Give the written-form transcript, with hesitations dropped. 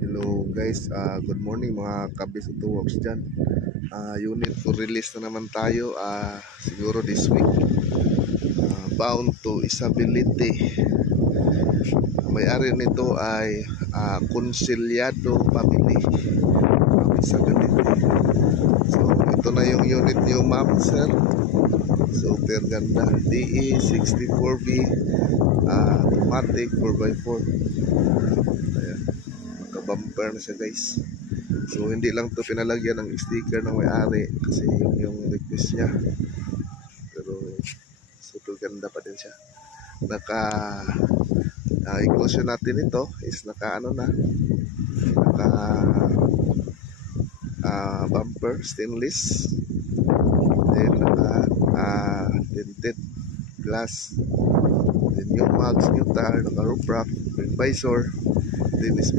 Hello guys, good morning mga kabis auto works dyan. Unit to release na naman tayo siguro this week. Bound to Isabelite. May-ari nito ay Conciliado Family Isabelite. So ito na yung unit niyo ma'am sir. Super ganda. DE64B automatic 4x4. Ayan, bumper na siya guys. So hindi lang to pinalagyan ng sticker ng may-ari kasi yung request niya, pero super ganda pa din siya. Inclusion natin ito is naka bumper stainless, then naka tinted glass, then yung mags, yung tire, naka roof rack, yung visor, then is